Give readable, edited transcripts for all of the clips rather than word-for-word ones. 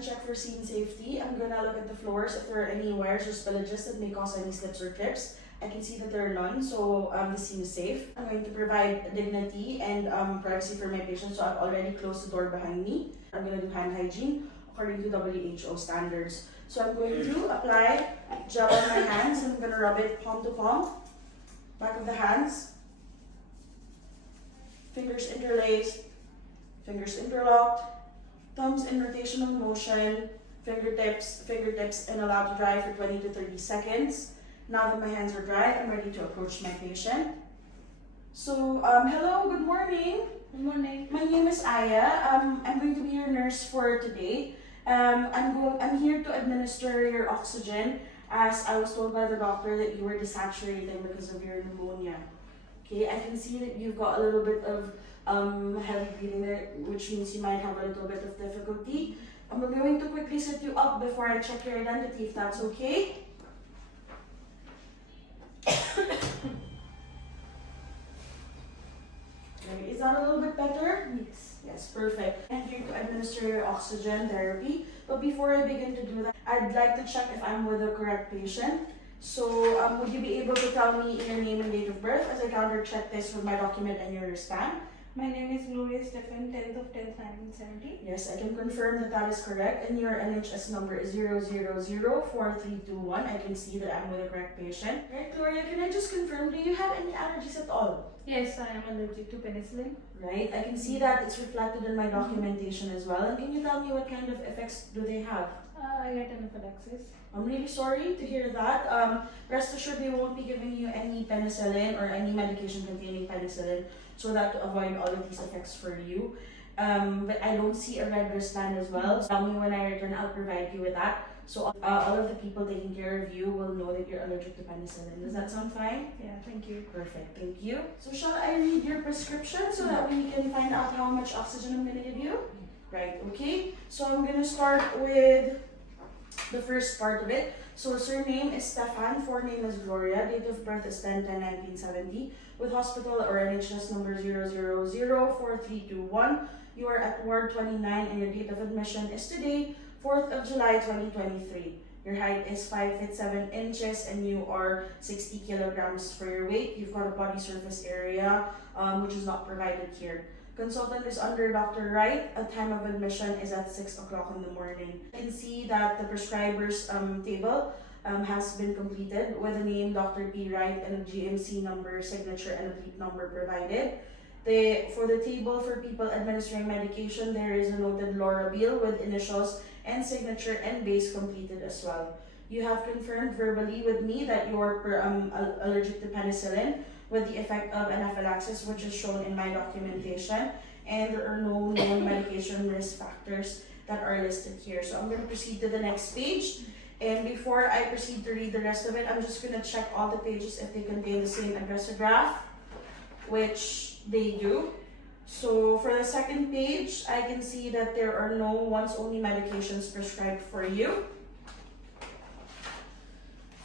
to check for scene safety. I'm gonna look at the floors if there are any wires or spillages that may cause any slips or trips. I can see that there are none, so the scene is safe. I'm going to provide dignity and privacy for my patient, so I've already closed the door behind me. I'm going to do hand hygiene according to WHO standards. So I'm going to apply gel on my hands, and I'm going to rub it palm to palm, back of the hands, fingers interlaced, fingers interlocked, thumbs in rotational motion, fingertips, and allow to dry for 20 to 30 seconds. Now that my hands are dry, I'm ready to approach my patient. So, hello, good morning. Good morning. My name is Aya. I'm going to be your nurse for today. I'm here to administer your oxygen, as I was told by the doctor that you were desaturating because of your pneumonia. Okay, I can see that you've got a little bit of heavy breathing there, which means you might have a little bit of difficulty. I'm going to quickly sit you up before I check your identity, if that's okay. Is that a little bit better? Yes. Yes, perfect. I'm here to administer your oxygen therapy. But before I begin to do that, I'd like to check if I'm with the correct patient. So, would you be able to tell me your name and date of birth as I counter check this with my document and your wristband? My name is Gloria Stephen, 10th of 10th, 1970. Yes, I can confirm that that is correct. And your NHS number is 0004321. I can see that I'm with the correct patient. Right, Gloria, can I just confirm, do you have any allergies at all? Yes, I am allergic to penicillin. Right, I can see that it's reflected in my documentation as well. And can you tell me what kind of effects do they have? I get anaphylaxis. I'm really sorry to hear that. Rest assured, we won't be giving you any penicillin or any medication containing penicillin, so that to avoid all of these effects for you. But I don't see a red wristband as well. So tell me when I return, I'll provide you with that. So all of the people taking care of you will know that you're allergic to penicillin. Does that sound fine? Yeah, thank you. Perfect, thank you. So shall I read your prescription so that we can find out how much oxygen I'm going to give you? Right, okay. So I'm going to start with the first part of it. So surname is Stefan, forename is Gloria, date of birth is 10/10/1970, with hospital or NHS number 0004321. You are at Ward 29 and your date of admission is today, 4th of July 2023. Your height is 5 feet 7 inches and you are 60 kilograms for your weight. You've got a body surface area which is not provided here. Consultant is under Dr. Wright. A time of admission is at 6 o'clock in the morning. You can see that the prescriber's table has been completed with the name Dr. P. Wright and a GMC number, signature, and a plate number provided. For the table for people administering medication, there is a noted Laura Beal with initials and signature and base completed as well. You have confirmed verbally with me that you are allergic to penicillin with the effect of anaphylaxis, which is shown in my documentation, and there are no known medication risk factors that are listed here. So I'm going to proceed to the next page. And before I proceed to read the rest of it, I'm just going to check all the pages if they contain the same addressograph, which they do. So for the second page, I can see that there are no once-only medications prescribed for you.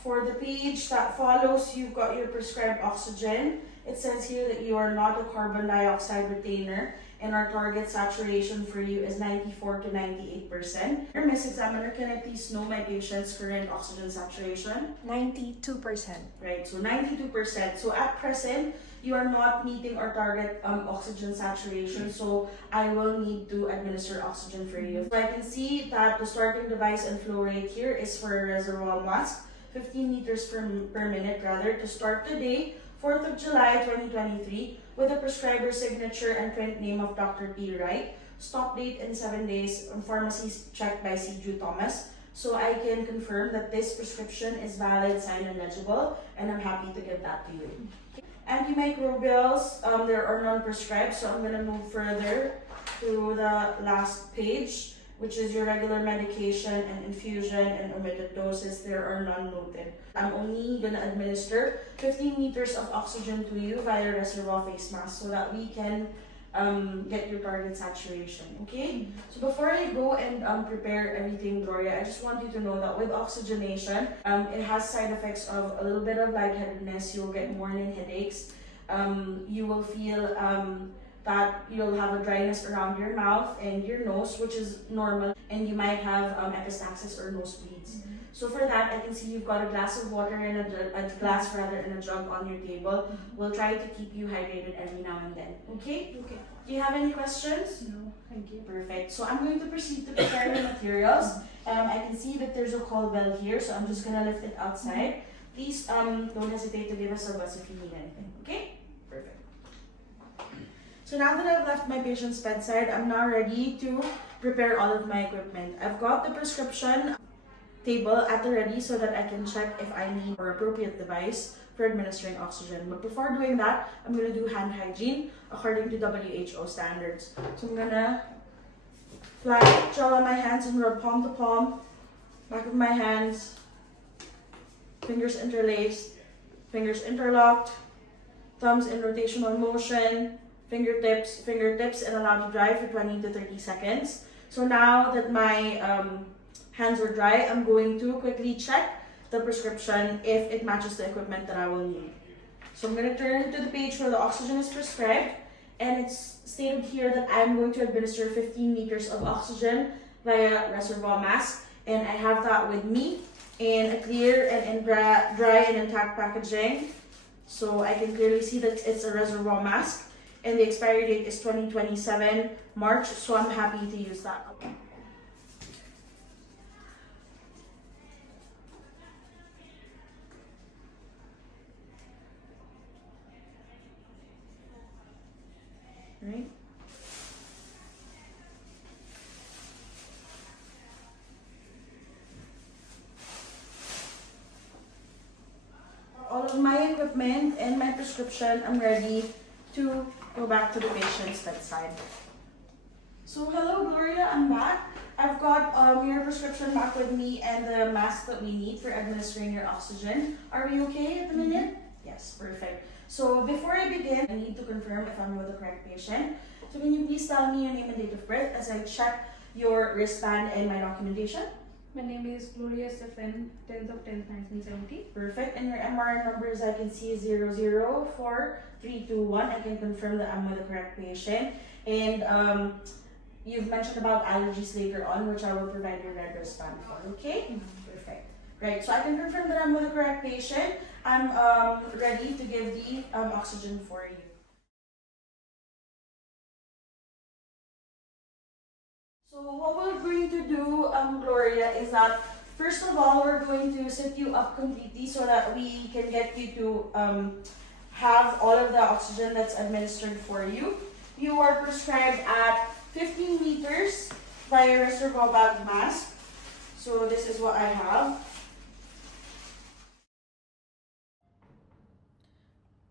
For the page that follows, you've got your prescribed oxygen. It says here that you are not a carbon dioxide retainer, and our target saturation for you is 94 to 98%. Miss Examiner, can I please know my patient's current oxygen saturation? 92%. Right, so 92%. So at present, you are not meeting our target oxygen saturation, so I will need to administer oxygen for you. So I can see that the starting device and flow rate here is for a reservoir mask, 15 liters per minute to start today, 4th of July 2023, with a prescriber signature and print name of Dr. P. Wright. Stop date in 7 days, pharmacies checked by C. Thomas. So I can confirm that this prescription is valid, signed, and legible, and I'm happy to give that to you. Antimicrobials, there are none prescribed, so I'm going to move further to the last page, which is your regular medication and infusion and omitted doses. There are none noted. I'm only going to administer 15 liters of oxygen to you via reservoir face mask so that we can get your target saturation, okay? So before I go and prepare everything, Gloria, I just want you to know that with oxygenation, it has side effects of a little bit of lightheadedness. You'll get morning headaches. You will feel that you'll have a dryness around your mouth and your nose, which is normal, and you might have epistaxis or nosebleeds. So for that, I can see you've got a glass of water and a glass rather and a jug on your table. We'll try to keep you hydrated every now and then. Okay? Okay. Do you have any questions? No, thank you. Perfect. So I'm going to proceed to prepare the materials. I can see that there's a call bell here, so I'm just gonna lift it outside. Please don't hesitate to give us a buzz if you need anything. Okay? Perfect. So now that I've left my patient's bedside, I'm now ready to prepare all of my equipment. I've got the prescription table at the ready so that I can check if I need an appropriate device for administering oxygen. But before doing that, I'm going to do hand hygiene according to WHO standards. So I'm going to apply gel on my hands and rub palm to palm, back of my hands, fingers interlaced, fingers interlocked, thumbs in rotational motion, fingertips, and allow to dry for 20 to 30 seconds. So now that my hands are dry, I'm going to quickly check the prescription if it matches the equipment that I will need. So I'm going to turn to the page where the oxygen is prescribed, and it's stated here that I'm going to administer 15 liters of oxygen via reservoir mask, and I have that with me in a clear and in dry and intact packaging. So I can clearly see that it's a reservoir mask, and the expiry date is 2027 March, so I'm happy to use that. Right. All of my equipment and my prescription, I'm ready to go back to the patient's bedside. So hello Gloria, I'm back. I've got your prescription back with me and the mask that we need for administering your oxygen. Are we okay at the minute? Yes, perfect. So before I begin, I need to confirm if I'm with the correct patient. So can you please tell me your name and date of birth as I check your wristband and my documentation? My name is Gloria Stefan, 10th of 10th, 1970. Perfect. And your MRI numbers I can see is 004321. I can confirm that I'm with the correct patient. And you've mentioned about allergies later on, which I will provide your red wristband for. Okay? Perfect. Right. So I can confirm that I'm with the correct patient. I'm ready to give the oxygen for you. So what we're going to do, Gloria, is that first of all, we're going to sit you up completely so that we can get you to have all of the oxygen that's administered for you. You are prescribed at 15 liters via reservoir bag mask. So this is what I have.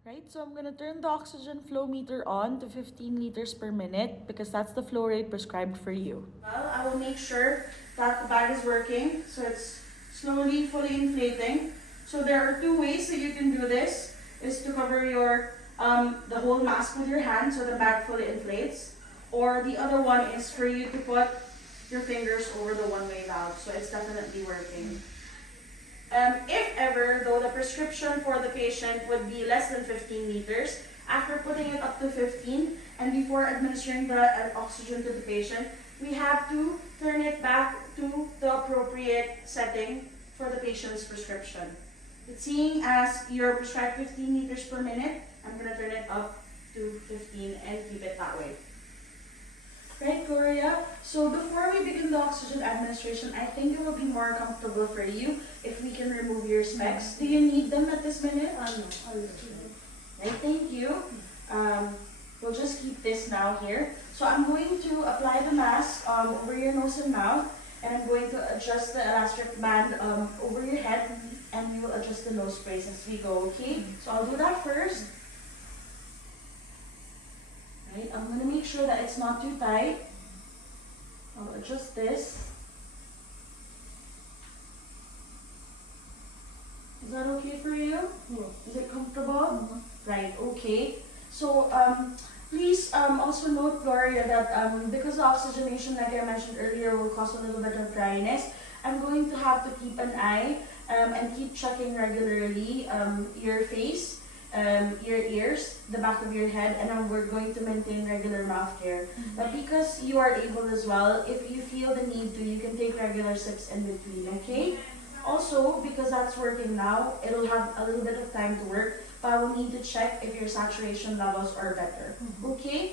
Right, so I'm going to turn the oxygen flow meter on to 15 liters per minute because that's the flow rate prescribed for you. Well, I will make sure that the bag is working, so it's slowly fully inflating. So there are two ways that you can do this, is to cover your the whole mask with your hand so the bag fully inflates, or the other one is for you to put your fingers over the one-way valve, so it's definitely working. If ever, though, the prescription for the patient would be less than 15 liters, after putting it up to 15 and before administering the oxygen to the patient, we have to turn it back to the appropriate setting for the patient's prescription. But seeing as you're prescribed 15 liters per minute, I'm going to turn it up to 15 and keep it that way. Right, Gloria? So before we begin the oxygen administration, I think it will be more comfortable for you if we can remove your specs. Do you need them at this minute? No, Right, thank you. We'll just keep this now here. So I'm going to apply the mask over your nose and mouth, and I'm going to adjust the elastic band over your head, and we will adjust the nose brace as we go, okay? So I'll do that first. Right, I'm going to make sure that it's not too tight. I'll adjust this. Is that okay for you? Yeah. Is it comfortable? Right, okay. So please also note, Gloria, that because the oxygenation, like I mentioned earlier, will cause a little bit of dryness, I'm going to have to keep an eye and keep checking regularly your face your ears, the back of your head, and then we're going to maintain regular mouth care. But because you are able as well, if you feel the need to, you can take regular sips in between, okay? Also, because that's working now, it'll have a little bit of time to work, but I will need to check if your saturation levels are better, okay?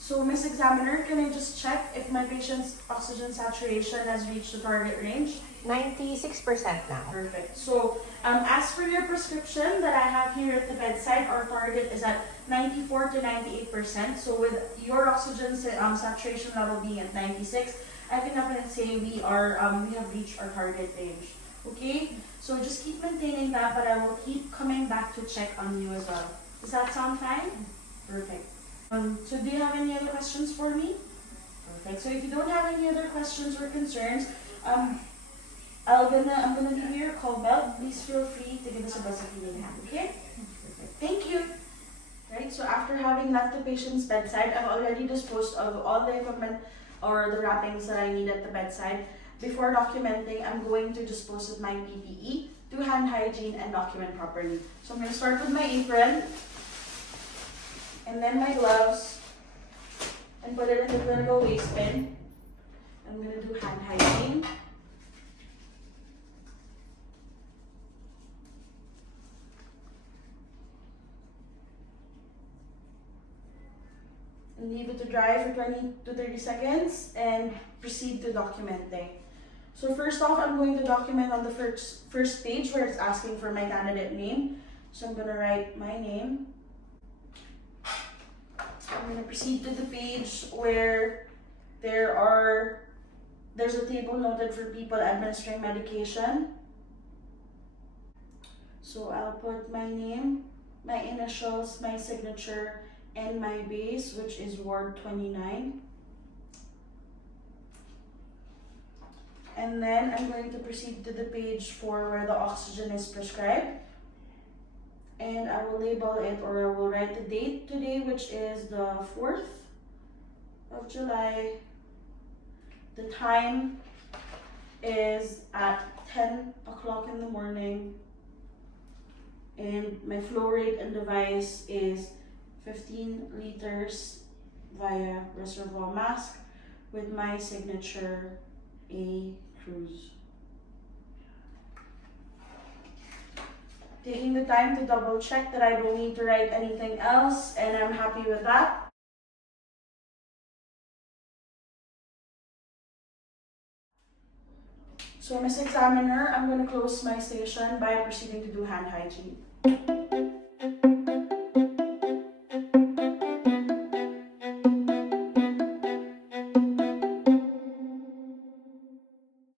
So, Miss Examiner, can I just check if my patient's oxygen saturation has reached the target range? 96% now. Perfect. So, as for your prescription that I have here at the bedside, our target is at 94 to 98%. So, with your oxygen saturation level being at 96, I can definitely say we have reached our target range. Okay? So, just keep maintaining that, but I will keep coming back to check on you as well. Does that sound fine? Perfect. So, do you have any other questions for me? Perfect. So, if you don't have any other questions or concerns, I'm gonna give you your call bell. Please feel free to give us a buzz if you need help, okay? Thank you. Right, so after having left the patient's bedside, I've already disposed of all the equipment or the wrappings that I need at the bedside. Before documenting, I'm going to dispose of my PPE, do hand hygiene, and document properly. So I'm gonna start with my apron, and then my gloves, and put it in the clinical waste bin. I'm gonna do hand hygiene. And leave it to dry for 20 to 30 seconds and proceed to documenting. So first off, I'm going to document on the first page where it's asking for my candidate name. So I'm going to write my name. I'm going to proceed to the page where there's a table noted for people administering medication. So I'll put my name, my initials, my signature, and my base, which is Ward 29. And then I'm going to proceed to the page for where the oxygen is prescribed. And I will label it, or I will write the date today, which is the 4th of July. The time is at 10 o'clock in the morning. And my flow rate and device is 15 liters via reservoir mask with my signature A. Cruz. Taking the time to double check that I don't need to write anything else, and I'm happy with that. So, Ms. Examiner, I'm going to close my station by proceeding to do hand hygiene.